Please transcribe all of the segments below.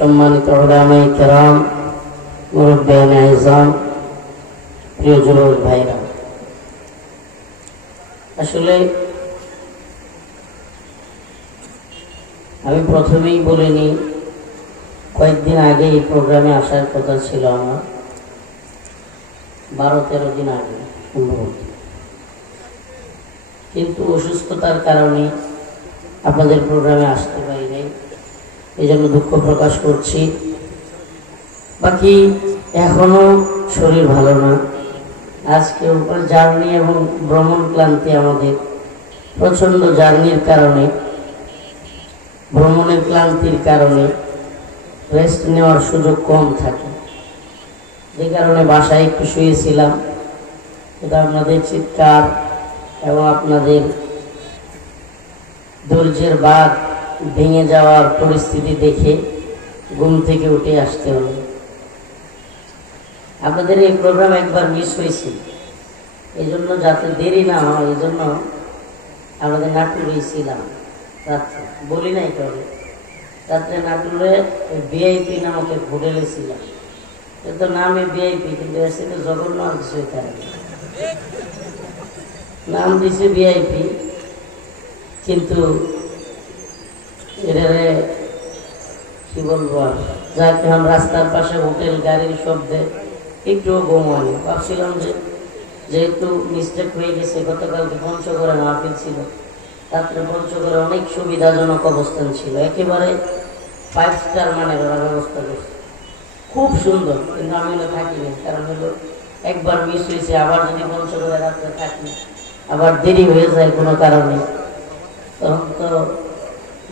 সম্মানিত উলামায়ে কেরাম, মুরব্বিয়ানে আযম, প্রিয় যুবক ভাইরা, আসলে আমি প্রথমেই বলিনি, কয়েকদিন আগে এই প্রোগ্রামে আসার কথা ছিল আমার, 12-13 দিন আগে সম্ভবত, কিন্তু অসুস্থতার কারণে আপনাদের প্রোগ্রামে আসতে পারি নাই, এই জন্য দুঃখ প্রকাশ করছি। বাকি এখনো শরীর ভালো না। আজকে উপরে জার্নি এবং ভ্রমণ ক্লান্তি, আমাদের প্রচন্ড জার্নির কারণে, ভ্রমণের ক্লান্তির কারণে রেস্ট নেওয়ার সুযোগ কম থাকে, যে কারণে বাসায় একটু শুয়েছিলাম। কিন্তু আপনাদের চিৎকার এবং আপনাদের ধৈর্যের বাঁধ ভেঙে যাওয়ার পরিস্থিতি দেখে ঘুম থেকে উঠে আসতে হলো। আপনাদের এই প্রোগ্রাম একবার মিস হয়েছে, এই জন্য যাতে দেরি না হয়, এই জন্য আমাদের নাটুরে ছিলাম রাত্রে, বলি নাই কাউকে। রাত্রে নাটুরে ভিআইপি নামক এক হোটেলে ছিলাম। তো নামে ভিআইপি, কিন্তু এসে তো জঘন্য আর কিছুই থাকে, নাম দিছে ভিআইপি, কিন্তু এটারে কি বলবো আর, যাকে এখন রাস্তার পাশে হোটেল, গাড়ির শব্দে একটুও ঘুম হয়নি। ভাবছিলাম যে যেহেতু মিস্টেক হয়ে গেছে, গতকালকে পঞ্চগড়ে মাহফিল ছিল, রাত্রে পঞ্চগড়ে অনেক সুবিধাজনক অবস্থান ছিল, একেবারে 5 স্টার মানের ওরা ব্যবস্থা করছে, খুব সুন্দর। কিন্তু আমি হলো থাকিনি, কারণ হলো একবার মিস হয়েছে, আবার যদি পঞ্চগড়ে রাত্রে থাকি, আবার দেরি হয়ে যায় কোনো কারণে, তখন তো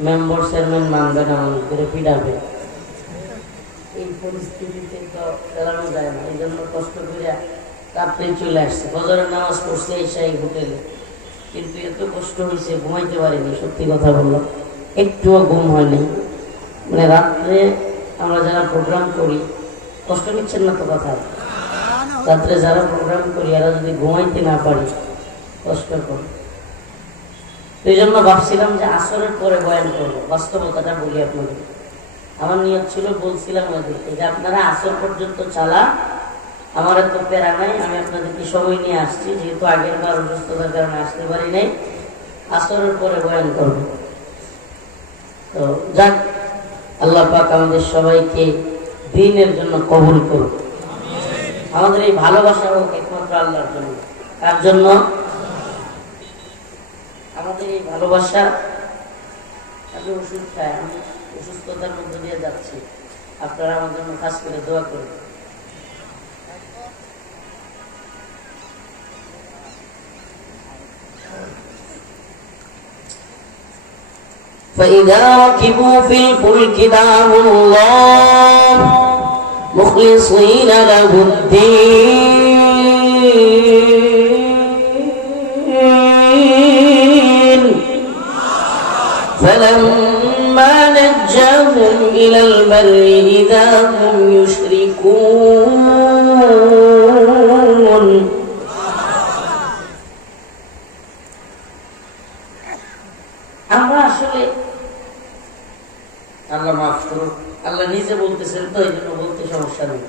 মেম্বার চেয়ারম্যান মানবে না, আমাদের পিডাবে। এই পরিস্থিতিতে তো চালানো যায় না, এই জন্য কষ্ট করে রাত্রে চলে আসছে। ফজরের নামাজ পড়ছে এই হোটেলে, কিন্তু এত কষ্ট হয়েছে, ঘুমাইতে পারিনি। সত্যি কথা বললাম, একটুও ঘুম হয়নি। মানে রাত্রে আমরা যারা প্রোগ্রাম করি, কষ্ট নিচ্ছেন না তো কথা, রাত্রে যারা প্রোগ্রাম করি এরা যদি ঘুমাইতে না পারি, কষ্ট করি। এই জন্য ভাবছিলাম যে আসরের পরে বয়ান করবো। বাস্তবতাটা বলি আপনাদের, আমার নিয়ত ছিল, বলছিলাম ওদেরকে যে আপনারা আসর পর্যন্ত চালা, আমার এত প্যারা নাই, আমি আপনাদেরকে সময় নিয়ে আসছি, যেহেতু আগের বার অসুস্থতার কারণে আসতে পারি নাই, আসরের পরে বয়ান করবো। তো যাক, আল্লাহ পাক আমাদের সবাইকে দ্বীনের জন্য কবুল করুন। আমাদের এই ভালোবাসা হোক একমাত্র আল্লাহর জন্য। তার জন্য আমাদের এই ভালোবাসা, আমি ওষুধ খাই, আমি অসুস্থতার মধ্যে দিয়ে যাচ্ছি, আপনারা আমার জন্য খাস করে দোয়া করুন। فإذا ركبوا في الفلك دعوا الله مخلصين له الدين فلما نجاهم إلى البر إذا هم يشركون। আমরা আসলে, আল্লাহ মাফ করুন, আল্লাহ নিজে বলতেছেন তো এই জন্য বলতে সমস্যা নেই,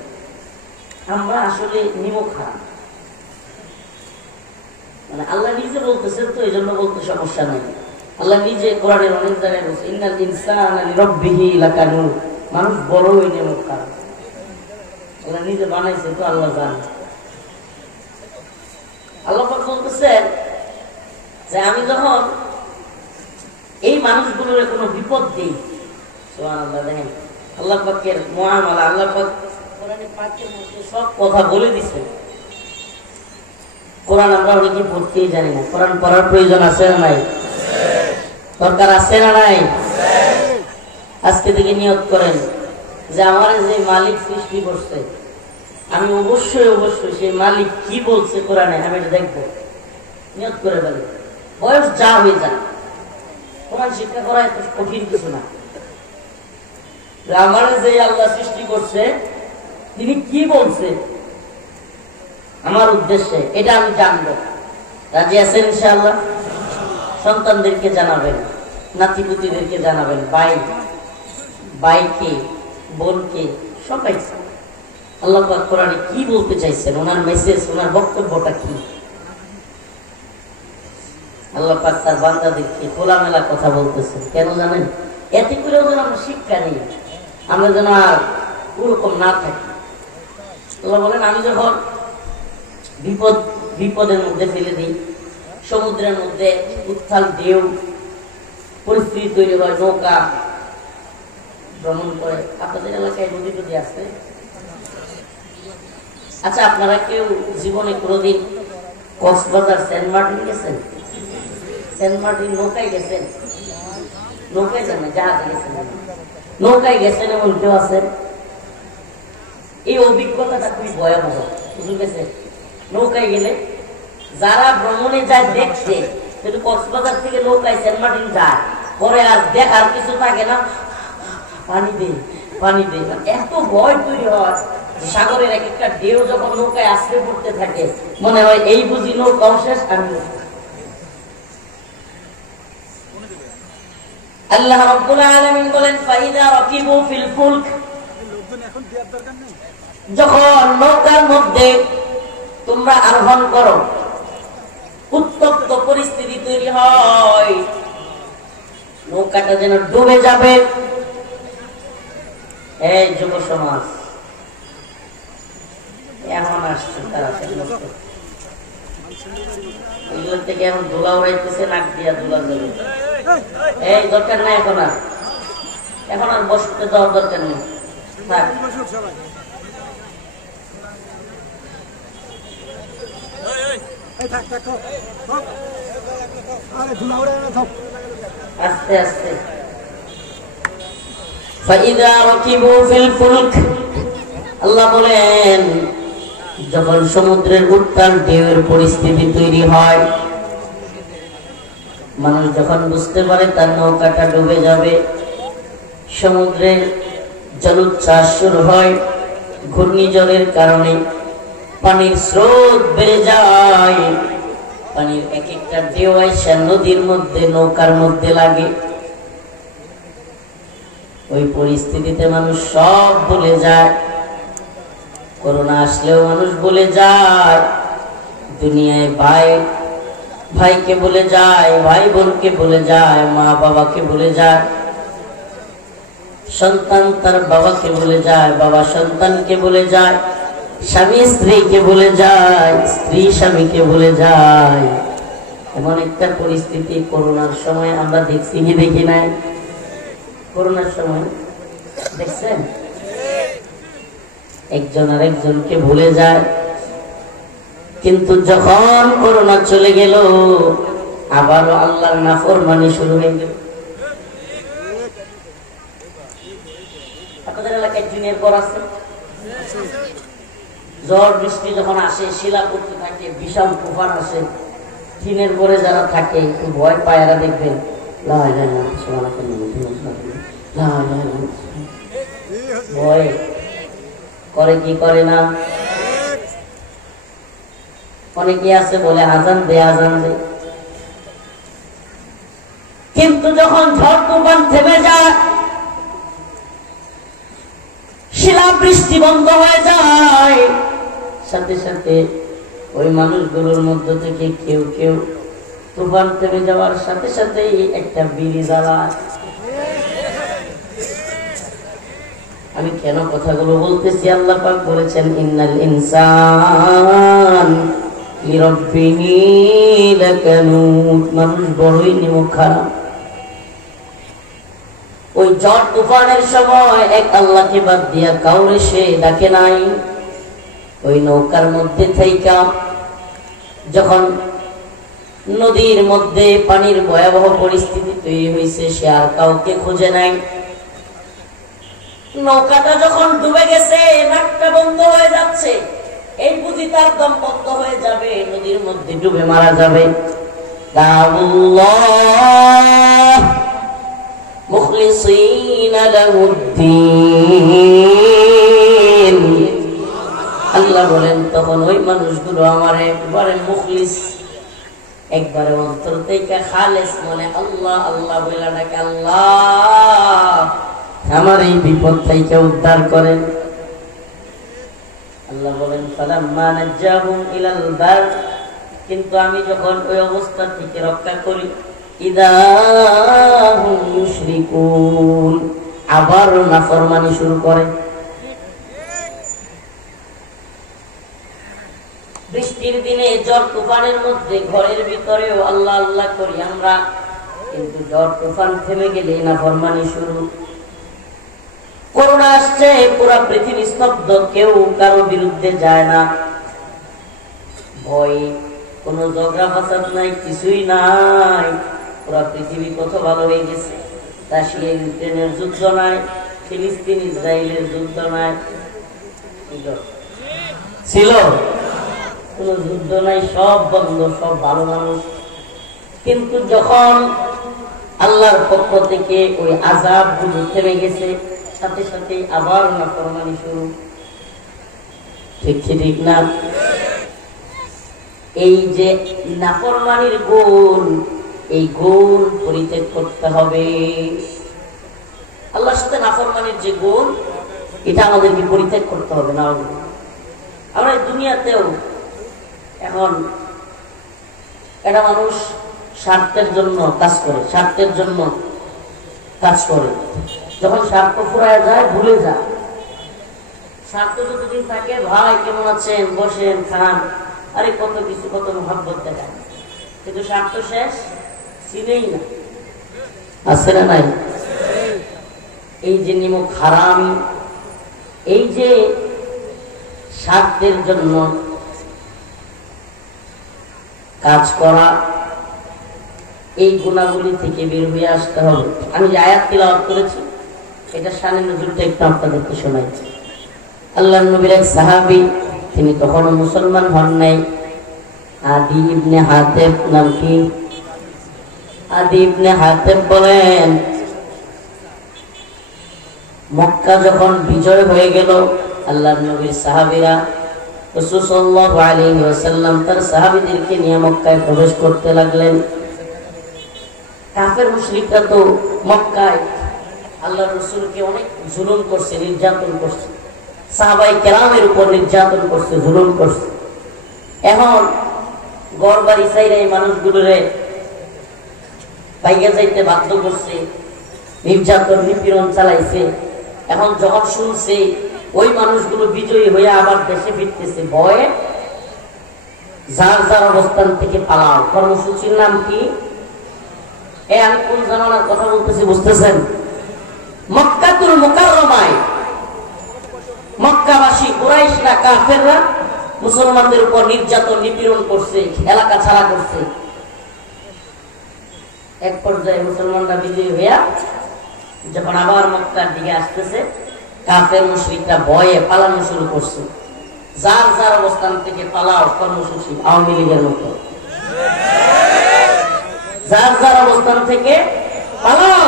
আমরা আসলে নিমখা, মানে আল্লাহ নিজে বলতেছেন তো এই জন্য বলতে সমস্যা নেই। আল্লাহ নিজে কোরআনের অনেক জায়গায় বলছে, ইন্নাল ইনসানা লিরাব্বিহি লাকানুদ, মানুষ বড়ই নিমখা। আল্লাহ নিজে বানাইছে তো, আল্লাহ জানে। আল্লাহ পাক বলতেছেন যে আমি যখন এই মানুষগুলোর কোনো বিপদ দিই, সুবহানাল্লাহ, দেখেন আল্লাহ পাকের মুআমালা, আল্লাহ পাক কোরআনে পাকের মধ্যে সব কথা বলে দিয়েছেন। কোরআন আমরা অনেকে পড়তেই জানি না, কোরআন পড়ার প্রয়োজন আছে না নাই? দরকার আছে না নাই? আজকে থেকে নিয়ত করেন যে আমার যে মালিক সৃষ্টি করছে, আমি অবশ্যই অবশ্যই সেই মালিক কি বলছে কোরআনে আমি এটা দেখবো। নিয়ত করে বলি, বয়স যা হয়ে যায়, কোরআন শিক্ষা করা এত কঠিন কিছু না। আমার যে আল্লাহ সৃষ্টি করছে তিনি কি বলছে আমার উদ্দেশ্যে, এটা আমি জানবো। রাজি আছেন ইনশাআল্লাহ? সন্তানদেরকে জানাবেন, নাতিপুতিদেরকে জানাবেন, ভাই ভাইকে বোনকে, সবাই। আল্লাহ পাক কোরআনে কি বলতে চাইছেন, ওনার মেসেজ, ওনার বক্তব্যটা কি? আল্লাহ পাক তার বান্দাদেরকে খোলামেলা কথা বলতেছেন। কেন জানেন? এতে করেও যেন আমরা শিক্ষা নিই, আমরা যেন আর ওরকম না থাকি। আল্লাহ বলেন, আমি যখন বিপদের মধ্যে ফেলে দিই, সমুদ্রের মধ্যে উত্তাল ঢেউ, পরিস্থিতি তৈরি হয়, নৌকা ভ্রমণ করে। আপনাদের এলাকায় নদী টদী আছে? আচ্ছা, আপনারা কেউ জীবনে কোনোদিন কক্সবাজার সেন্ট মার্টিন গেছেন? সেন্ট মার্টিন নৌকায় গেছেন? নৌকায় যান না, জাহাজে গেছেন? নৌকায় গেছেন এমন কেউ আছেন? এই অভিজ্ঞতাটা খুবই ভয়াবহ। বুঝে গেছে? নৌকায় গেলে যারা ভ্রমণে যায় দেখতে, কিন্তু কক্সবাজার থেকে নৌকায় সেন্ট মার্টিন যায়, পরে আর দেখার কিছু থাকে না, পানি দেয় পানি দেয়, এত ভয় তৈরি হয়। সাগরের এক একটা ঢেউ যখন নৌকায় আশ্রে পড়তে থাকে, মনে হয় এই বুঝি নৌকাও শেষ। আমি আল্লাহ রাব্বুল আলামিন বলেন, ফাইদা রাকিবু ফিল ফুলক, যখন নৌকার মধ্যে তোমরা আরোহণ করো, উত্তপ্ত পরিস্থিতি তৈরি হয়, নৌকাটা যেন ডুবে যাবে। এই যুব সমাজ এখন আসছে, তারা এগুলো থেকে এখন ধুলা উড়াইতেছে, নাক দিয়া ধুলা যাবে। এই দরকার নাই, এখন আর বসতে যাওয়ার দরকার নেই, থাক। আস্তে আস্তে। ফাইদা রাকিবু ফিল ফুলক, আল্লাহ বলেন, যখন সমুদ্রের উত্তাল ঢেউয়ের পরিস্থিতি তৈরি হয়, মানুষ যখন বুঝতে পারে তার নৌকাটা ডুবে যাবে, সমুদ্রের জলোচ্ছ্বাস শুরু হয়, ঘূর্ণিঝড়ের কারণে পানির স্রোত বেড়ে যায়, পানির এক একটা ঢেউ আইসা নদীর মধ্যে, নৌকার মধ্যে লাগে। ওই পরিস্থিতিতে মানুষ সব ভুলে যায়। করোনা আসলেও মানুষ ভুলে যায়, দুনিয়ায় ভাই ভাইকে ভুলে যায়, ভাই বোনকে ভুলে যায়, মা বাবাকে ভুলে যায়, সন্তান তার বাবাকে ভুলে যায়, বাবা সন্তানকে ভুলে যায়, স্বামী স্ত্রীকে ভুলে যায়, স্ত্রী স্বামীকে ভুলে যায়। এমন একটা পরিস্থিতি করোনার সময় আমরা দেখছি কি দেখি নাই? করোনার সময় দেখছেন? একজন আরেকজনকে ভুলে যায়। কিন্তু যখন করোনা চলে গেল, আবারও আল্লাহর নাফরমানি শুরু হয়ে গেল। আপনাদের এলাকায় টিনের ঘর আছে? ঝড় বৃষ্টি যখন আসে, শিলা পড়তে থাকে, বিশাল তুফান আসে, টিনের ঘরে যারা থাকে একটু ভয় পায়, এরা দেখবেন ভয় করে কি করে না? অনেকে আছে বলে আজান দে, আজান দে। কিন্তু যখন ঝড় তুফান থেমে যায়, শিলা বৃষ্টি বন্ধ হয়ে যায়, সাথে সাথে ওই মানুষগুলোর মধ্য থেকে কেউ কেউ তুফান থেমে যাওয়ার সাথে সাথে একটা বিড়ি জ্বালায়। আমি কেন কথাগুলো বলতেছি? আল্লাহ পাক বলেছেন, ইন্নাল ইনসান লিরাব্বিহি লাকানুত, মানুষ বড়ই নিমুখ খারাপ। ওই ঝড় তুফানের সময় এক আল্লাহকে বাদ দিয়া কাউরে সে ডাকে নাই। ওই নৌকার মধ্যে থাইকা যখন নদীর মধ্যে পানির ভয়াবহ পরিস্থিতি তৈরি হয়েছে, সে আর কাউকে খুঁজে নাই। নৌকাটা যখন ডুবে গেছে, নাকটা বন্ধ হয়ে যাচ্ছে, এই বুঝি তার দম বন্ধ হয়ে যাবে, নদীর মধ্যে ডুবে মারা যাবে। দাউল্লাহ মুখলিসিনা লাহুদ্দিন, আল্লাহ বলেন, তখন ওই মানুষগুলো আমার একবারে মুখলিস, একবারে অন্তর থেকে খালেস মনে আল্লাহ আল্লাহ বলে ডাকে। আল্লাহ আমার এই বিপদ থেকে উদ্ধার করেন। আল্লাহ বলেন ফালাম্মা নাজ্জাহুম ইলাল বার, কিন্তু আমি যখন ওই অবস্থা থেকে রক্ষা করি, ইদা হুম ইউশরিকুন, আবার নাফরমানি শুরু করে। বৃষ্টির দিনে ঝড় তুফানের মধ্যে ঘরের ভিতরেও আল্লাহ আল্লাহ করি আমরা, কিন্তু ঝড় তুফান থেমে গেলে নাফরমানি শুরু। করোনা আসছে, পুরা পৃথিবী স্তব্ধ, কেউ কারো বিরুদ্ধে যায় না, ভয় কোনো ঝগড়া ফাসাদ নাই, কিছুই নাই, পুরা পৃথিবী কত ভালো হয়ে গেছে। রাশিয়া ইউক্রেনের যুদ্ধ নাই, ফিলিস্তিন ইসরায়েলের যুদ্ধ নাই, ছিল কোনো যুদ্ধ নাই, সব বন্ধ, সব ভালো মানুষ। কিন্তু যখন আল্লাহর পক্ষ থেকে ওই আযাব গুলো থেমে গেছে, সাথে সাথে আবার নাফরমানি শুরু। ঠিক ঠিক না? এই যে নাফরমানির গুণ, এই গুণ পরিত্যাগ করতে হবে। আল্লাহর সাথে নাফরমানির যে গুণ, এটা আমাদেরকে পরিত্যাগ করতে হবে না। আমরা দুনিয়াতেও এখন একটা মানুষ স্বার্থের জন্য কাজ করে, স্বার্থের জন্য কাজ করে, যখন স্বার্থ ফুরায় যায় ভুলে যায়। স্বার্থ যতদিন থাকে, ভাই কেমন আছেন, বসেন, খান, আরে কত কিছু, কত মহব্বত দেখায়, কিন্তু স্বার্থ শেষ, চিনেই না। আছে না নাই? এই যে নিমক হারামি, এই যে স্বার্থের জন্য কাজ করা, এই গুণাবলী থেকে বের হয়ে আসতে হবে। আমি যে আয়াত তিলাওয়াত করেছি, এটা শানে নজরুলটা একটু আপনাদেরকে শোনাই। আল্লাহর নবীর এক সাহাবী, তিনি তখনও মুসলমান হন নাই, আদি ইবনে হাতেব নাম কি? আদি ইবনে হাতেব বলেন, মক্কা যখন বিজয় হয়ে গেল, আল্লাহর নবীর সাহাবীরা, রাসূল সাল্লাল্লাহু আলাইহি ওয়াসাল্লাম তার সাহাবীদেরকে নিয়ে মক্কায় প্রবেশ করতে লাগলেন। কাফের মুশরিকরা তো মক্কায় আল্লাহর রাসূলকে অনেক জুলুম করছে, নির্যাতন করছে, সাহাবায়ে কেরামের উপর নির্যাতন করছে, জুলুম করছে। এখন গড় বাড়ি চাইরা এই মানুষগুলোরে বাইরে যাইতে বাধ্য করছে, নির্যাতন নিপীড়ন চালাইছে। এখন যখন শুনছে ওই মানুষগুলো বিজয়ী হয়ে আবার দেশে ফিরতেছে, ভয়ে যার যার অবস্থান থেকে পালাও। কর্মসূচির নাম কি? আমি কোন জামানার কথা বলতেছি বুঝতেছেন? মক্কাতুল মুকাররমায় মক্কাবাসী কুরাইশরা, কাফেররা মুসলমানদের উপর নির্যাতন নিপীড়ন করছে, এলাকা ছাড়া করছে। এক পর্যায়ে মুসলমানরা বিজয়ী হইয়া যখন আবার মক্কার দিকে আসতেছে, কাফের মুশরিকরা ভয়ে পালানো শুরু করছে। যার যার অবস্থান থেকে পালাও কর্মসূচি, আওয়ামী লীগের মতো, যার যার অবস্থান থেকে পালাও।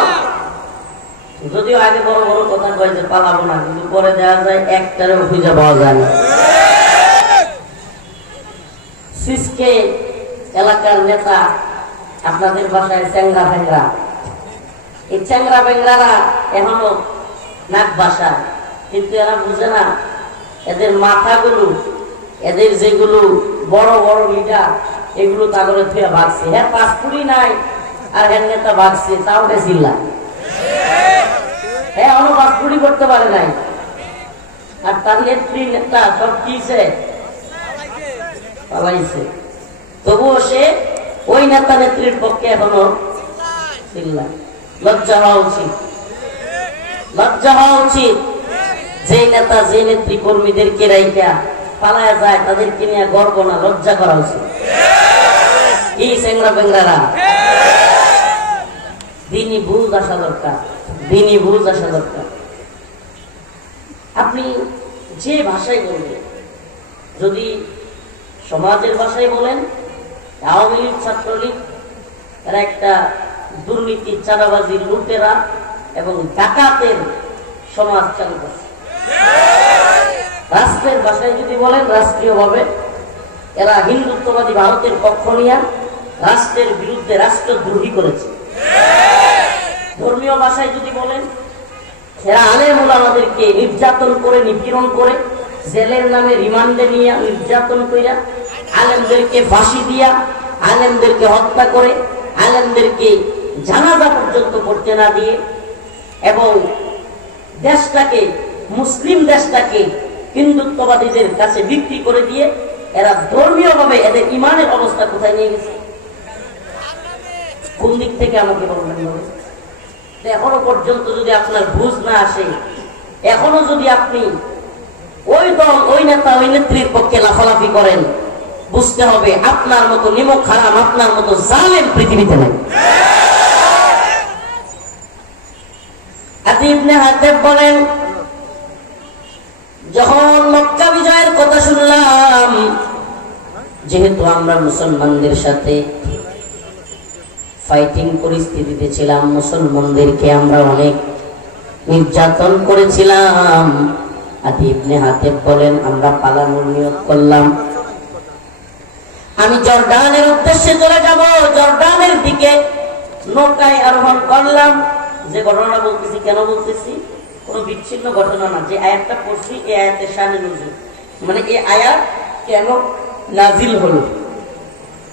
যদিও আগে বড় বড় কথা কয় যে পালাবো না, কিন্তু পরে দেখা যায় একটারেও খুঁজে পাওয়া যায় না। সিসকে এলাকার নেতা, আপনাদের ভাষায় চ্যাংরা ভেংরা, এই চ্যাংরা ভেংরারা এখনো নাক ভাষায়, কিন্তু এরা বুঝে না এদের মাথাগুলো, এদের যেগুলো বড় বড় লিডার, এগুলো তাগরে থেকে ভাগছে। হ্যাঁ, পাসপুরি নাই আর হ্যাঁ নেতা ভাগছে, তাও চিল্লা। হ্যাঁ, অন্য পাসপুরি করতে পারে নাই, আর তার নেত্রী নেতা সব কিছে পালাইছে, তবুও সে ওই নেতা নেত্রীর পক্ষে এখনো চিল্লা। লজ্জা হওয়া উচিত, লজ্জা হওয়া উচিত। যে নেতা যে নেত্রী কর্মীদেরকে রাইখা পালায়া যায়, তাদেরকে নিয়ে গর্ব না, লজ্জা করা উচিত। কি চেংরা বেংরারা, দিনই বুঝ আসা দরকার, দিনই বুঝ আসা দরকার। আপনি যে ভাষায় বলবেন, যদি সমাজের ভাষায় বলেন, আওয়ামী লীগ ছাত্রলীগ এরা একটা দুর্নীতি, চাঁদাবাজি, লুটেরা এবং ডাকাতের সমাজ চালু করছে। রাষ্ট্রের ভাষায় যদি বলেন, রাষ্ট্রীয়ভাবে এরা হিন্দুত্ববাদী ভারতের পক্ষ নিয়ে রাষ্ট্রের বিরুদ্ধে রাষ্ট্রদ্রোহী করেছে। ধর্মীয় ভাষায় যদি বলেন, এরা আলেম ওলামাদেরকে নির্যাতন করে, নিপীড়ন করে, জেলের নামে রিমান্ডে নিয়ে নির্যাতন কইরা, আলেমদেরকে ফাঁসি দিয়া, আলেমদেরকে হত্যা করে, আলেমদেরকে জানাজা পর্যন্ত পড়তে না দিয়ে, এবং দেশটাকে, মুসলিম দেশটাকে হিন্দুত্ববাদীদের কাছে বিক্রি করে দিয়ে এরা ধর্মীয় ভাবে এদের ইমানের অবস্থা কোথায় নিয়ে গেছে? কোন দিক থেকে আমাকে বলবেন? এখনো পর্যন্ত যদি আপনার বুঝ না আসে, এখনো যদি আপনি ওই দল, ওই নেতা, ওই নেত্রীর পক্ষে লাফালাফি করেন, বুঝতে হবে আপনার মতো নিমক হারাম, আপনার মতো জালেম পৃথিবীতে নেই। আদি ইবনে হাতেব বলেন, যখন মক্কা বিজয়ের কথা শুনলাম, যেহেতু আমরা মুসলমানদের সাথে ফাইটিং পরিস্থিতিতে ছিলাম, মুসলমানদেরকে আমরা অনেক নির্যাতন করেছিলাম। আদি ইবনে হাতেব বলেন, আমরা পালানোর নিয়ত করলাম। আমি জর্ডানের উদ্দেশ্যে চলে যাব, জর্ডানের দিকে নৌকায় আরোহণ করলাম। যে ঘটনা বলতেছি, কেন বলতেছি, কোন বিচ্ছিন্ন ঘটনা না। যে আয়াতটা পড়ছি, এই আয়াতের শানে নুজুল, মানে এই আয়াত কেন নাজিল হলো,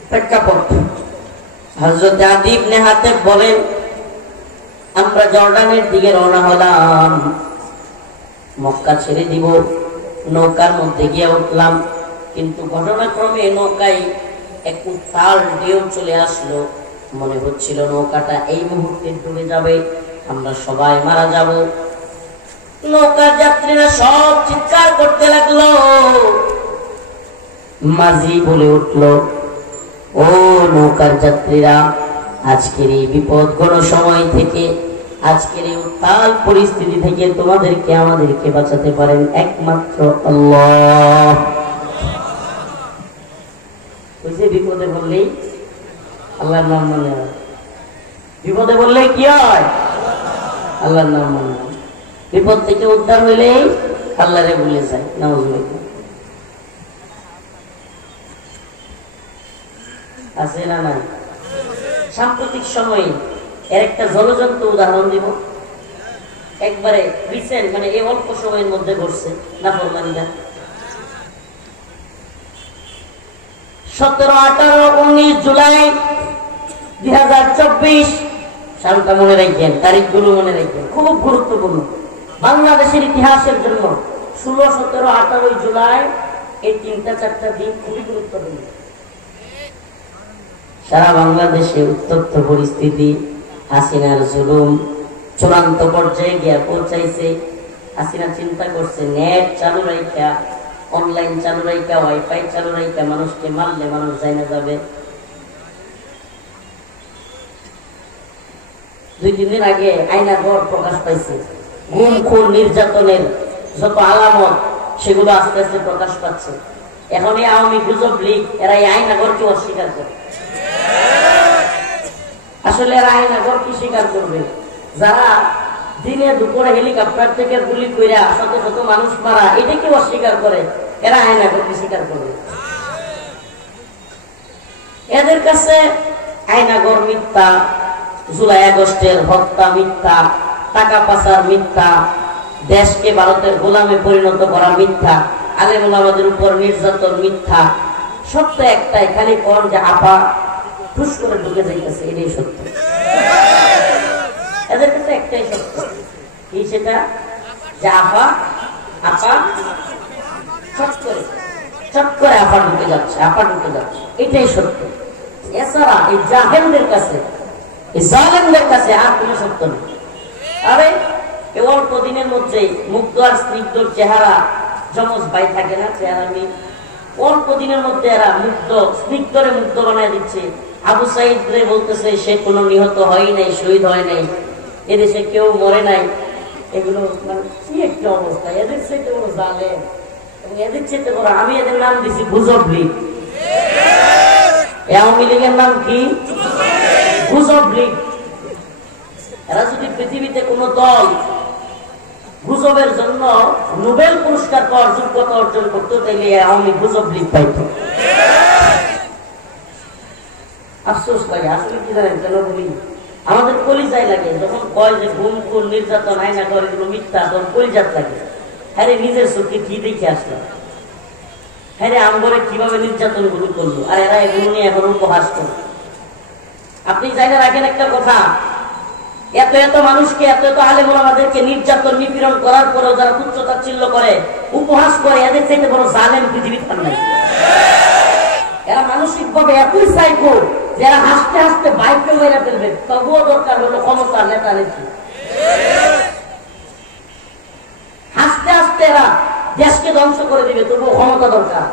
প্রেক্ষাপট। হযরত আদি ইবনে হাতেব বলেন, আমরা জর্ডানের দিকে রওনা হলাম, মক্কা ছেড়ে দিব, নৌকার মধ্যে গিয়ে উঠলাম। কিন্তু ঘটনাক্রমে নৌকায় এক উত্তাল ঢেউ চলে আসলো। মনে হচ্ছিল নৌকাটা এই মুহূর্তে ডুবে যাবে, আমরা সবাই মারা যাব। নৌকার যাত্রীরা সব চিৎকার করতে লাগলো। মাঝি বলে উঠলো, ও নৌকার যাত্রীরা, আজকের এই বিপদঘন সময় থেকে, আজকের এই উত্তাল পরিস্থিতি থেকে তোমাদেরকে, আমাদেরকে বাঁচাতে পারেন একমাত্র আল্লাহ। ওই যে বিপদে বললেই আল্লাহর নাম মনে হয়, বিপদে বললেই কি হয়? আল্লাহর নাম মনে হয়। বিপদ থেকে উদ্ধার হইলেই আল্লাহরে ভুলে যায়। নাউযুবিল্লাহ। আছে না নাই? সাম্প্রতিক সময়ে এর একটা জলজন্ত উদাহরণ দিব। একবারে রিসেন্ট, মানে এই অল্প সময়ের মধ্যে ঘটছে নাফরমানিটা। 17, 18, 19 জুলাই 2024 সালটা মনে রাখবেন, তারিখগুলো মনে রাখবেন, খুব গুরুত্বপূর্ণ বাংলাদেশের ইতিহাসের জন্য। 16, 17, 18 জুলাই এই 3-4টা দিন খুবই গুরুত্বপূর্ণ। সারা বাংলাদেশে উত্তপ্ত পরিস্থিতি, হাসিনার জুলুম চূড়ান্ত পর্যায়ে গিয়ে পৌঁছাইছে। হাসিনা চিন্তা করছে, নেট চালু রাইখা, অনলাইন চালু রাইখা, ওয়াইফাই চালু রাইখা মানুষকে মারলে মানুষ জানা যাবে। 2-3 দিন আগে আয়নাঘর প্রকাশ পাইছে, গুম খুন নির্যাতনের যত আলামত সেগুলো আস্তে আস্তে প্রকাশ পাচ্ছে। এখন এই আওয়ামী গুজব লীগ এরা এই আয়নাঘরকে অস্বীকার করে। আসলে এরা আয়নাঘর কি স্বীকার করবে? যারা দিনে দুপুরে হেলিকপ্টার থেকে গুলি কইরা শত শত মানুষ মারা, এটা কি অস্বীকার করে? এরা আয়নাঘর কি স্বীকার করবে? এদের কাছে আয়নাঘর মিথ্যা, জুলাই আগস্টের হত্যা মিথ্যা, টাকা পাচার মিথ্যা, দেশকে ভারতের গোলামে পরিণত করা মিথ্যা, আলেম ওলামাদের উপর নির্যাতন মিথ্যা। সত্য একটাই, খালি কোন যে আপা ঠুস করে ঢুকে যাইতেছে, এটাই সত্য। এদের কাছে একটাই সত্য, কি সেটা? যে আপা চট করে আপা ঢুকে যাচ্ছে, আপা ঢুকে যাচ্ছে, এটাই সত্য। এছাড়া এই জাহেলদের কাছে, এই জালেমদের কাছে আর কোনো সত্য নেই। আরে এই অল্প দিনের মধ্যে মুগ্ধ আর স্নিগ্ধর চেহারা, যমজ ভাই থাকে না, চেহারা মিল, অল্প দিনের মধ্যে এরা মুগ্ধ স্নিগ্ধরে মুগ্ধ বানায় দিচ্ছে। আবু সাইদ রে বলতেছে সে কোনো নিহত হয় নাই, শহীদ হয় নাই, এদেশে কেউ মরে নাই। এগুলো মানে কি একটা অবস্থা! এদের চাইতে বড় জালেম এবং এদের চাইতে বড়, আমি এদের নাম দিছি গুজব লীগ। আওয়ামী লীগের নাম কি? গুজব লীগ। এরা যদি পৃথিবীতে কোন দল গুজবের জন্য নোবেল পুরস্কার পাওয়ার যোগ্যতা অর্জন করতো, তাইলে আওয়ামী গুজব লীগ পাইত। আফসোস লাগে, আসলে কি জানেন কেন বলি? আমাদের কলিজায় লাগে যখন কয় যে গুম খুন নির্যাতন আয়না করে এগুলো মিথ্যা, তখন কলিজাত লাগে। হ্যাঁ নিজের চোখে কি দেখে আসলো, হ্যাঁ আমগরে কিভাবে নির্যাতন গুলো করলো, আর এরা এগুলো নিয়ে এখন উপহাস করে। আপনি জানে রাখেন একটা কথা, এত এত মানুষকে এত এত আলেম ওলামাদেরকে নির্যাতন নিপীড়ন করার পরেও যারা তুচ্ছ তাচ্ছিল্য করে উপহাস করে, এদের চাইতে বড় জালেম পৃথিবীর আর নাই। এরা মানসিক ভাবে এতই সাইকো যারা হাসতে হাসতে বাইকে মেরে ফেলবে, তবুও দরকার হলো ক্ষমতা নেতা নেত্রী। হাসতে হাসতে এরা দেশকে ধ্বংস করে দিবে, তবুও ক্ষমতা দরকার।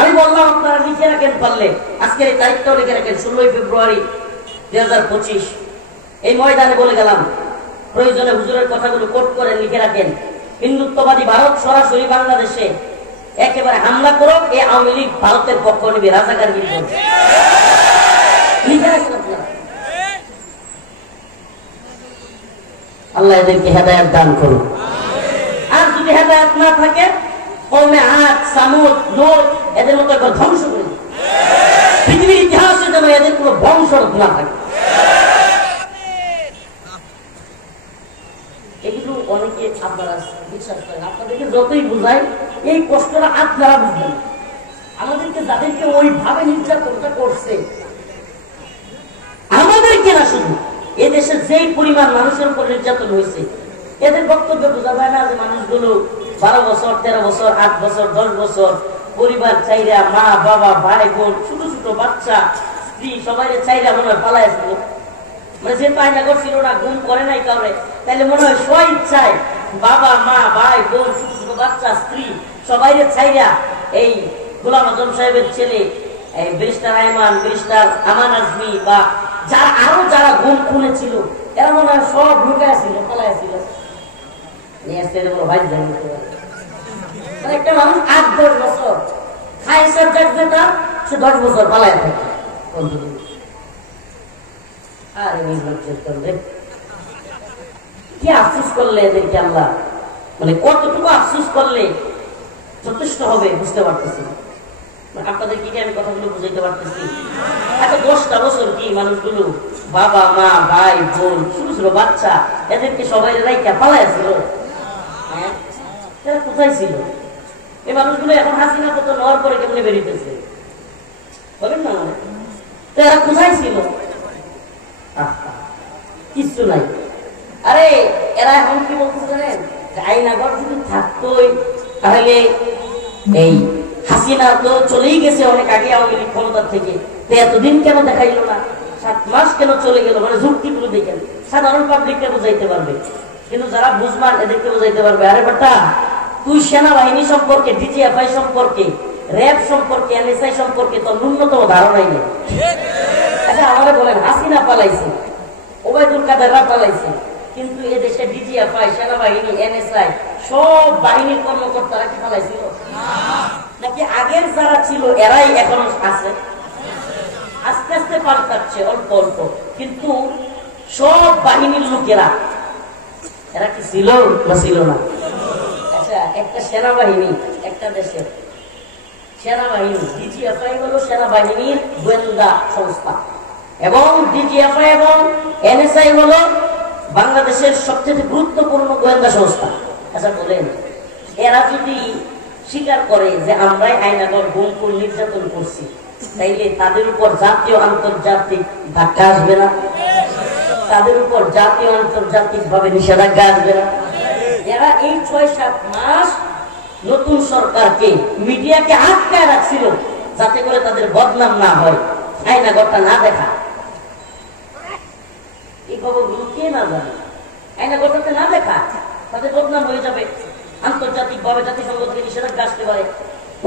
আমি বললাম আপনারা লিখে রাখেন, পারলে আজকের এই তারিখটাও লিখে রাখেন, 16 ফেব্রুয়ারি 2025। এই ময়দানে বলে গেলাম, প্রয়োজনে হুজুরের কথাগুলো কোট করে লিখে রাখেন। হিন্দুত্ববাদী ভারত সরাসরি বাংলাদেশে একেবারে হামলা করো, এই আওয়ামী লীগ ভারতের পক্ষ নেবে, রাজাকারগিরি করবে। লিখে রাখেন আপনারা। আল্লাহ এদেরকে হেদায়েত দান করুন। আর যদি হেদায়েত না থাকে, কওমে আদ, সামুদ, লূত এদের মতো একবার ধ্বংস করে দিন। পৃথিবীর ইতিহাসে যেন এদের কোনো বংশ না থাকে। এগুলো অনেকে আপনারা বিশ্বাস করেন, আপনাদেরকে যতই বুঝাই এই কষ্টটা আপনারা বুঝবেন। আমাদেরকে যাদেরকে ওইভাবে নির্যাতনটা করছে, আমাদেরকে না শুধু, এদেশে যেই পরিমাণ মানুষের উপর নির্যাতন হয়েছে, এদের বক্তব্য বোঝা যায় না যে মানুষগুলো 12 বছর, 13 বছর, 8 বছর, 10 বছর পরিবার চাইরা, মা বাবা ভাই বোন ছোট ছোট বাচ্চা স্ত্রী সবাই চাইরা মনে হয় পালায় আসছিল। মানে যে পায়না করছিল না, গুম করে নাই কাউরে, তাইলে মনে হয় স্ব ইচ্ছায় বাবা মা ভাই বোন ছোট ছোট বাচ্চা স্ত্রী সবাই চাইরা এই গোলাম আজম সাহেবের ছেলে ব্যারিস্টার আয়মান, ব্যারিস্টার আমান আজমি বা যারা আরো যারা গুম খুনে ছিল, এরা মনে হয় সব ঢুকায় ছিল, পালায় ছিল। একটা মানুষ 8-10 বছর খায়, যেটা সে 10 বছর পালায় থাকে। আরে নির্লজ্জের করলে কি আফসোস করলে এদেরকে আল্লাহ, মানে কতটুকু আফসোস করলে যথেষ্ট হবে বুঝতে পারতেছি। আপনাদেরকে কি আমি কথাগুলো বুঝাইতে পারতেছি? এত 10টা বছর কি মানুষগুলো বাবা মা ভাই বোন ছোট ছোট বাচ্চা এদেরকে সবাই রাইকা পালায় ছিল। হ্যাঁ কোথায় ছিল এই মানুষগুলো? এখন হাসিনা পতন হওয়ার পরে কেমনে বেরিয়েছে বলেন না, তো এরা কোথায় ছিল? কিচ্ছু নাই। আরে এরা এখন কি বলতে জানেন, আইনাগর যদি থাকতোই তাহলে এই হাসিনা তো চলেই গেছে অনেক আগে আওয়ামী লীগ ক্ষমতার থেকে, তো এতদিন কেন দেখাইলো না? 7 মাস কেন চলে গেল? মানে যুক্তিগুলো দেখেন, সাধারণ পাবলিককে বোঝাইতে পারবে, কিন্তু যারা বুঝমান এদেরকে বোঝাইতে পারবে। আরে বেটা, তুই সেনাবাহিনী সম্পর্কে, ডিজিএফআই সম্পর্কে, র্যাব সম্পর্কে, এনএসআই সম্পর্কে তো ন্যূনতম ধারণাই নেই। আচ্ছা আমাদের বলেন, হাসিনা পালাইছে, ওবায়দুল কাদেররা পালাইছে, কিন্তু এদেশে ডিজিএফআই, সেনাবাহিনী, এনএসআই সব বাহিনীর কর্মকর্তারা কি পালাইছিল? নাকি আগের যারা ছিল এরাই এখনো আছে? আস্তে আস্তে পাল্টাচ্ছে অল্প অল্প, কিন্তু সব বাহিনীর লোকেরা এরা কি ছিল বা ছিল না? আচ্ছা একটা সেনাবাহিনী, একটা দেশের সেনাবাহিনী, ডিজিএফআই হলো সেনাবাহিনীর গোয়েন্দা সংস্থা, এবং ডিজিএফআই এবং এনএসআই হলো বাংলাদেশের সবচেয়ে গুরুত্বপূর্ণ গোয়েন্দা সংস্থা। আচ্ছা বলেন, এরা যদি স্বীকার করে যে আমরাই আইনাগর গুম খুন নির্যাতন করছি, তাইলে তাদের উপর জাতীয় আন্তর্জাতিক ধাক্কা আসবে না? তাদের উপর জাতীয় আন্তর্জাতিক ভাবে নিষেধাজ্ঞা আসবে না? এরা এই 6-7 মাস নতুন সরকারকে, মিডিয়াকে আটকায় রাখছিল যাতে করে তাদের বদনাম না হয়, আইনাগরটা না দেখা। এই খবরগুলো কে না জানে? আইনাগরটাতে না দেখা তাদের বদনাম হয়ে যাবে, আন্তর্জাতিক ভাবে জাতিসংঘ থেকে নিষেধাজ্ঞা আসতে পারে।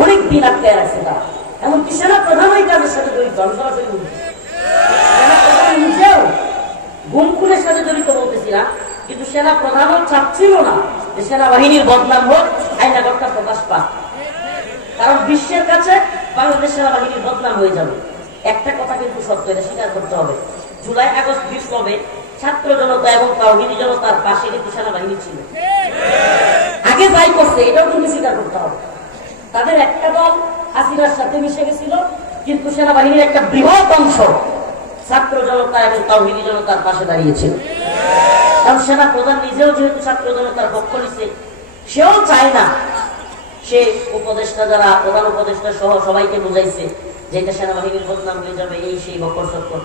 অনেক দিন আটকায় রাখছে তারা, এমনকি সেনা প্রধান ওই কাজের সাথে জড়িত। আমি সরাসরি বলছি, সেনা প্রধান নিজেও গুম খুনের সাথে জড়িত বলতেছি না, কিন্তু সেনা প্রধানও চাচ্ছিল না যে সেনাবাহিনীর বদনাম হোক, আইনাগরটা প্রকাশ পাক, কারণ বিশ্বের কাছে বাংলাদেশ সেনাবাহিনীর বদনাম হয়ে যাবে। একটা কথা কিন্তু সত্য, এটা স্বীকার করতে হবে, জুলাই আগস্ট বিপ্লবে ছাত্র জনতা এবং তাওহীদি জনতার পাশে কিন্তু সেনাবাহিনী ছিল। আগে যাই করছে এটাও কিন্তু স্বীকার করতে হবে। তাদের একটা দল হাসিনার সাথে মিশে গেছিল, কিন্তু সেনাবাহিনীর একটা বৃহৎ অংশ ছাত্র জনতা এবং তাওহীদি জনতার পাশে দাঁড়িয়েছিল। কারণ সেনা প্রধান নিজেও যেহেতু ছাত্র জনতার পক্ষ নিচ্ছে, সেও চায় না, সে উপদেষ্টা যারা প্রধান উপদেষ্টা সহ সবাইকে বুঝাইছে যে এটা সেনাবাহিনীর বদনাম হয়ে যাবে, এই সেই বকর চক্কর।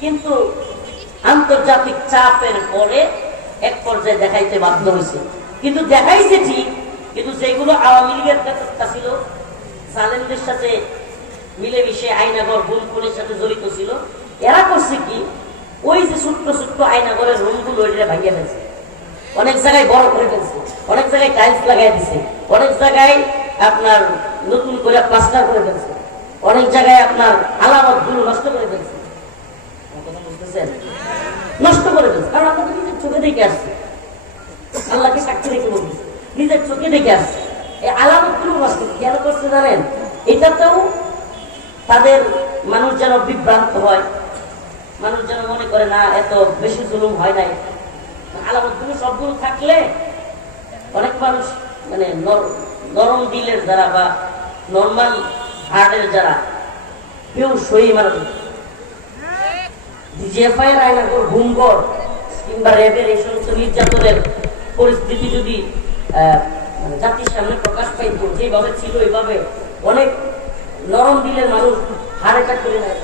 কিন্তু আন্তর্জাতিক চাপের পরে এক পর্যায়ে দেখাইতে বাধ্য হয়েছে। কিন্তু দেখাইছে ঠিক, কিন্তু যেগুলো আওয়ামী লীগের নেতা ছিল, জালেমদের সাথে মিলেমিশে আইনাগর গুলপুলের সাথে জড়িত ছিল, এরা করছে কি, ওই যে ছোট্ট ছোট্ট আইনাগরের রুমগুলো ওইটা ভাঙিয়ে ফেলছে, অনেক জায়গায় বড় করে ফেলছে, অনেক জায়গায় টাইলস লাগাই দিছে, অনেক জায়গায় আপনার নতুন করে প্লাস্টার করে ফেলছে, অনেক জায়গায় আপনার আলামত গুলো নষ্ট করে ফেলছে। বুঝতেছেন? নষ্ট করে ফেলছে। কারণ আমরা তো নিজের চোখে দেখে আসছি, আল্লাহকে সাক্ষী রেখে বলতেছে, নিজের চোখে দেখে আসছে। এই আলামত গুলো নষ্ট কেন করছে জানেন? এটাতেও তাদের মানুষ যেন বিভ্রান্ত হয়, মানুষ যেন মনে করে না এত বেশি জুলুম হয় নাই। আলামত গুলো সবগুলো থাকলে অনেক মানুষ মানে নরম দিলের যারা বা নর্মাল হার্টের যারা কেউ সই মারা ডিজিএফআই আইনাগর ঘুমঘর কিংবা র্যাবের এই সমস্ত নির্যাতনের পরিস্থিতি যদি জাতির সামনে প্রকাশ পাইত যেভাবে ছিল, এইভাবে অনেক নরম দিলের মানুষ হার্ট অ্যাটাক করে নেয়।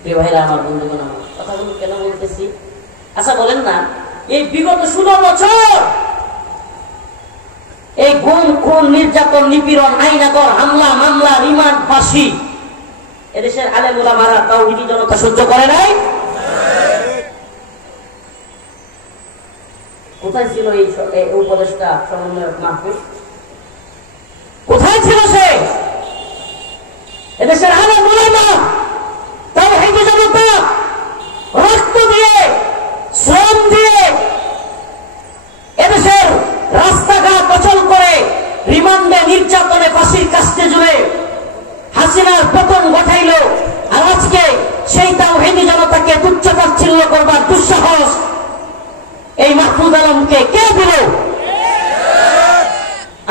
প্রিয় ভাইরা আমার, বন্ধুগণ আমার, কথাগুলো কেন বলতেছি? আচ্ছা বলেন না, এই বিগত 16 বছর এই গুম খুন নির্যাতন নিপীড়ন আইনাগর হামলা মামলা রিমান্ড ফাঁসি এদেশের আলেম ওলামারা তাওহীদি জনতা সহ্য করে নাই? কোথায় ছিল এই উপদেষ্টা সমন্বয়ক মাহফুজ? কোথায় ছিল সে? এদেশের আলেম ওলামা তাওহীদি জনতা রক্ত দিয়ে শ্রম দিয়ে এদেশের রাস্তাঘাট অচল করে রিমান্ডে নির্যাতনে ফাঁসির কাস্টে জুড়ে হাসিনার পতন ঘটাইল। আর আজকে সেই তাওহীদি জনতাকে তুচ্ছ-তাচ্ছিল্য করবার দুঃসাহস এই মাহফুজ আলমকে কে দিল?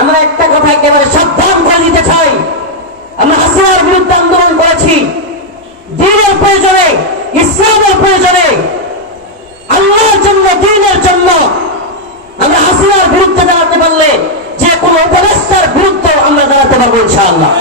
আমরা একটা কথা একেবারে সাবধান করে দিতে চাই, আমরা হাসিনার বিরুদ্ধে আন্দোলন করেছি দ্বীনের প্রয়োজনে, ইসলামের প্রয়োজনে, আল্লাহর জন্য, দ্বীনের জন্য। আমরা হাসিনার বিরুদ্ধে দাঁড়াতে পারলে যে কোনো উপদেষ্টার বিরুদ্ধে আমরা দাঁড়াতে পারবো ইনশাআল্লাহ।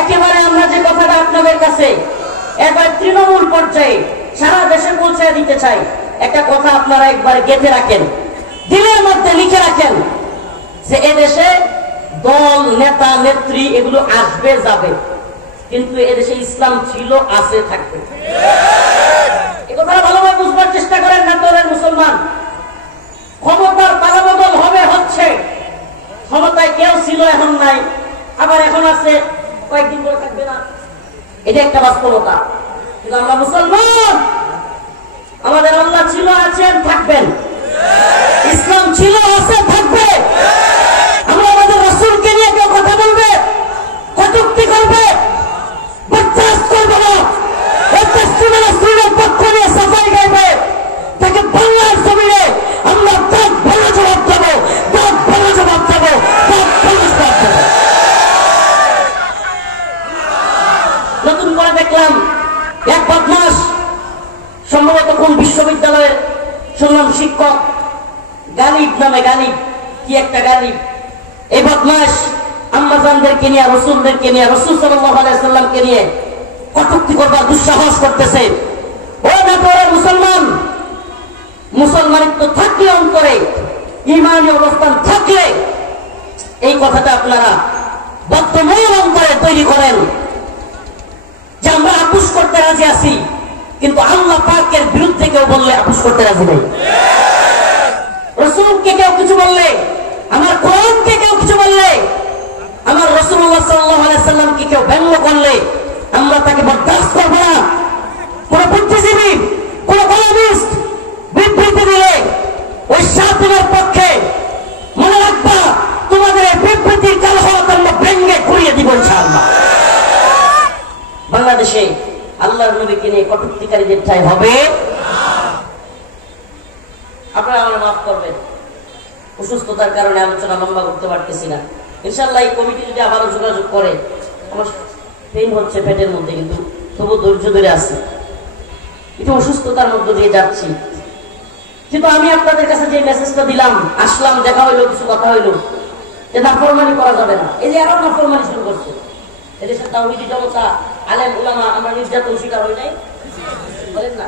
একেবারে আমরা যে কথাটা আপনাদের কাছে একবার তৃণমূল পর্যায়ে সারা দেশে পৌঁছে দিতে চাই, একটা কথা আপনারা একবার গেঁথে রাখেন, দিলের মধ্যে লিখে রাখেন যে এদেশে দল নেতা নেত্রী এগুলো আসবে যাবে, কিন্তু এদেশে ইসলাম ছিল, আছে, থাকবে। এই কথাটা ভালোভাবে বুঝবার চেষ্টা করেন। নাটোরের মুসলমান ক্ষমতার পালাবদল হবে, হচ্ছে, ক্ষমতায় কেউ ছিল, এখন নাই, আবার এখন আছে, কয়েকদিন পরে থাকবে না, এটা একটা বাস্তবতা। কিন্তু আমরা মুসলমান, আমাদের আল্লাহ ছিল, আছেন, থাকবেন, ইসলাম ছিল, আছে, থাকবে। আমরা আমাদের রাসূলকে নিয়ে কেউ কথা বলবে, কটূক্তি করবে, বরদাস্ত করবে না। রাসূলের পক্ষ নিয়ে সাফাই গাইবে, তাকে বাংলার জমিনে আমরা দাঁত ভালো জবাব দেবো, দাঁত ভালো জবাব দেবো, দাঁত ভালো জবাব দেবো। নতুন করে দেখলাম এক বদমাস, সম্ভবত কোন বিশ্ববিদ্যালয়ের শুনলাম শিক্ষক, গালিব নামে, গালিব কি একটা গালিব, এই বদমাস আম্মাজানদেরকে নিয়ে, রসুলদেরকে নিয়ে, রসুল সাল্লাল্লাহু আলাইহি সাল্লামকে নিয়ে কটূক্তি করবার দুঃসাহস করতেছে। ও নাটোরের মুসলমান, মুসলমানিত্ব থাকলে অন্তরে, ঈমানী অবস্থান থাকলে এই কথাটা আপনারা বদ্ধমূল অন্তরে তৈরি করেন যে আমরা আপোষ করতে রাজি আছি, কিন্তু আল্লাহ পাকের বিরুদ্ধে কেউ বললে আপোষ করতে রাজি নেই। রাসূলকে কেউ কিছু বললে, আমার কোরআনকে কেউ কিছু বললে, আমার রাসূলুল্লাহ সাল্লাল্লাহু আলাইহি সাল্লামকে কেউ ব্যঙ্গ করলে আমরা তাকে বরদাস্ত করব না। কোন বুদ্ধিজীবী, কোন কলামিস্ট বিবৃতি দিলে ওই 7 দিনের পক্ষে, মনে রাখবা বাংলাদেশে আল্লাহর নবীকে নিয়ে কটূক্তিকারীদের ঠাঁই হবে। আপনারা আমার মাফ করবেন, অসুস্থতার কারণে আলোচনা লম্বা করতে পারতেছি না। ইনশাআল্লাহ এই কমিটি যদি আবারও যোগাযোগ করে, আমার পেইন হচ্ছে পেটের মধ্যে, কিন্তু তবু ধৈর্য ধরে আছি, একটু অসুস্থতার মধ্যে দিয়ে যাচ্ছি। কিন্তু আমি আপনাদের কাছে যে মেসেজটা দিলাম, আসলাম, দেখা হইলো, কিছু কথা হইলো, যে নাফরমানি করা যাবে না। এই যে আরো নাফরমানি শুরু করছে এদেশের তাওহীদি জনতা, আলেম উলামা, আমরা নির্যাতন শিকার হই নাই? বলেন না,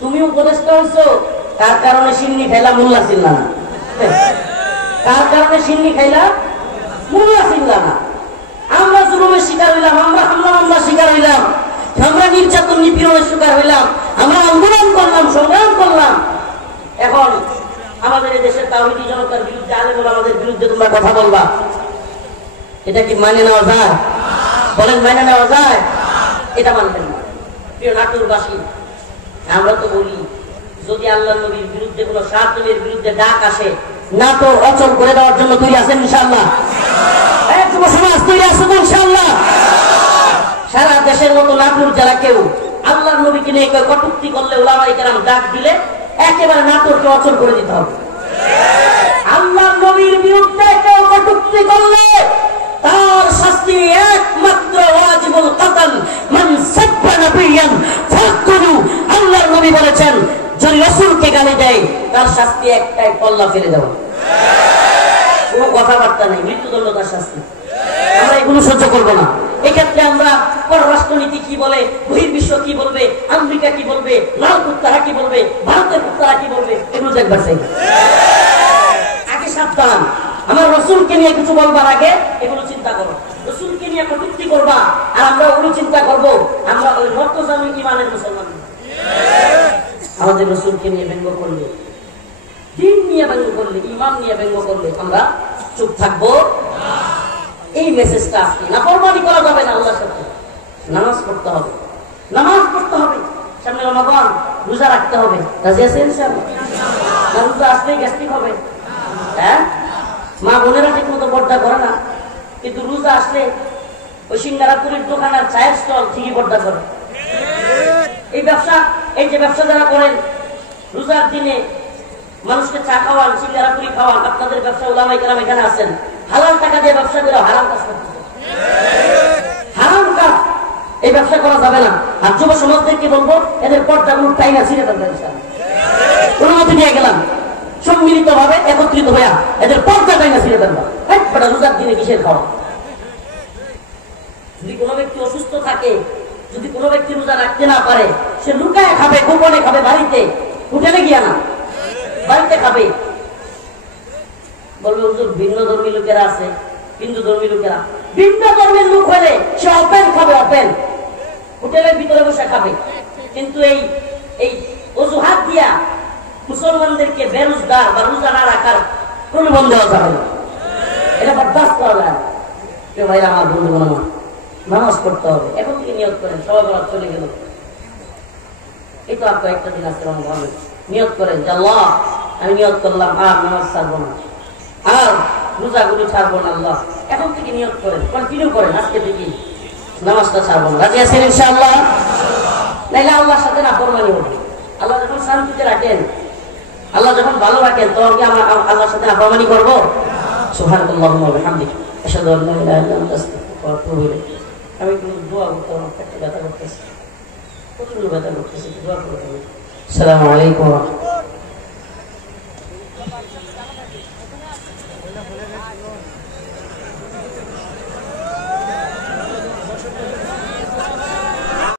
তুমি উপদেষ্টা হইছো, কার কারণে সিন্নি খাইলা মোল্লা ছিল্লা না? কার কারণে সিন্নি খাইলা মোল্লা ছিল্লা না? আমরা জুলুমের শিকার হইলাম, আমরা হামলা মামলার শিকার হইলাম, আমরা নির্যাতন নিপীড়নের শিকার হইলাম, আমরা আন্দোলন করলাম, সংগ্রাম করলাম। এখন আমাদের এই দেশের তাওহীদি জনতার বিরুদ্ধে, আলেম ওলামাদের বিরুদ্ধে তোমরা কথা বলবা, এটা কি মানে নেওয়া যায়? বলেন, মানে নেওয়া যায়? এটা মানবেন না। প্রিয় নাটোরবাসী, আমরা তো বলি, যদি আল্লাহ নবীর বিরুদ্ধে কোনো স্বার্থের বিরুদ্ধে ডাক আসে, নাটোর অচল করে দেওয়ার জন্য তৈরি আছেন ইনশাআল্লাহ? যুব সমাজ তৈরি আছে তো ইনশাআল্লাহ? সারা দেশের মতো নাটোর যারা কেউ আল্লাহর নবীকে নিয়ে কটূক্তি করলে, উলামায়ে কেরাম ডাক দিলে, একেবারে নাটোরকে অচল করে দিতে হবে। আল্লাহর নবীর বিরুদ্ধে কেউ কটূক্তি করলে তার শাস্তি একমাত্র ওয়াজিবুল কতল, মান সাব্বা নাবিয়ান ফাকতুলু। আল্লাহর নবী বলেছেন, যদি রাসূলকে গালি দেয় তার শাস্তি একটাই, কল্লা ফেলে দেওয়া। কোনো কথাবার্তা নেই, মৃত্যুদণ্ড তার শাস্তি। আমরা এগুলো সহ্য করবো না। এক্ষেত্রে আমরা পররাষ্ট্রনীতি কি বলে, বহির্বিশ্ব কি বলবে, আমেরিকা কি বলবে, লাল কুত্তারা কি বলবে, ভারতের কুত্তারা কি বলবে, এগুলো দেখবার চাই। আগে সাবধান, আমার রসুলকে নিয়ে কিছু বলবার আগে এগুলো চিন্তা করো। রসুলকে নিয়ে কটূক্তি করবা আর আমরা ওগুলো চিন্তা করবো, আমরা ওই মর্তজামি ইমানের মুসলমান। আমাদের রসুলকে নিয়ে ব্যঙ্গ করলে, দিন নিয়ে ব্যঙ্গ করলে, ইমান নিয়ে ব্যঙ্গ করলে আমরা চুপ থাকবো? এই মেসেজটা আজকে নাফরমানি করা যাবে না। আল্লাহর সাথে নামাজ পড়তে হবে, নামাজ পড়তে হবে, সামনে রমাদান, রোজা রাখতে হবে। রাজি আছেন ইনশাআল্লাহ? না রোজা আসলেই গ্যাস্ট্রিক হবে? হ্যাঁ, মা বোনেরা ঠিক মতো পর্দা করে না, কিন্তু রোজা আসলে ওই সিঙ্গারাপুরের দোকান আর চায়ের স্টল ঠিকই পর্দা করে। এই ব্যবসা, এই যে ব্যবসা যারা করেন, রোজার দিনে মানুষকে চা খাওয়ান, সিঙ্গারাপুরি খাওয়ান, আপনাদের ব্যবসা উলামায়ে কেরাম এখানে আছেন, হালাল টাকা দিয়ে ব্যবসা করে হারাম কাজ করতেছে। হারাম কাজ, এই ব্যবসা করা যাবে না। আর যুব সমাজদেরকে বলবো, এদের পর্দাগুলো টাইনা ছিঁড়ে ফেলবেন। অনুমতি দিয়ে গেলাম, সম্মিলিত ভাবে একত্রিত হইয়া এদের পর্দা টাইনা ছিঁড়ে ফেলবা। রোজার দিনে কিসের খাওয়া? যদি কোনো ব্যক্তি অসুস্থ থাকে, যদি কোনো ব্যক্তি রোজা রাখতে না পারে, সে লুকায় খাবে, গোপনে খাবে, বাড়িতে, হোটেলে গিয়া না, বাড়িতে খাবে। বলবে হুজুর ভিন্ন ধর্মী লোকেরা আছে, হিন্দু ধর্মী লোকেরা, ভিন্ন ধর্মের লোক হলে সে ওপেন খাবে, ওপেন হোটেলের ভিতরে বসে খাবে। কিন্তু এই অজুহাত দিয়া মুসলমানদেরকে বেরোজগার বা রোজা না রাখার প্রলোভন দেওয়া যাবে না, এটা বরদাস্ত করা যায় না। কেউ ভাই আমার বন্ধু বানানো, নামাজ পড়তে হবে। এখন থেকে নিয়ত করেন, সবাই বলা চলে গেল, এই তো আর কয়েকটা দিন আছে রমজান, নিয়ত করেন যে আল্লাহ আমি নিয়ত করলাম আর নামাজ ছাড়বো না, আর রোজাগুলো ছাড়বো না। আল্লাহ এখন থেকে নিয়ত করেন, কন্টিনিউ করেন, আজকে থেকে নামাজটা ছাড়বো না। রাজি আছেন ইনশাআল্লাহ? নাইলে আল্লাহর সাথে নাফরমানি হবে। আল্লাহ যখন শান্তিতে রাখেন, আল্লাহ যখন ভালো রাখেন, তখন কি আমরা আল্লাহর সাথে নাফরমানি করবো? সুবহানাল্লাহি ওয়া বিহামদিহি, আশহাদু আল্লা ইলাহা ইল্লা আনতা, আস্তাগফিরুকা ওয়া আতুবু ইলাইক। আমি একটু দোয়া করতে, আমার পেটে ব্যথা করতেছি, প্রচন্ড ব্যথা করতেছি, দোয়া করতে হবে। আসসালামু আলাইকুম ওয়া রাহমাতুল্লাহ।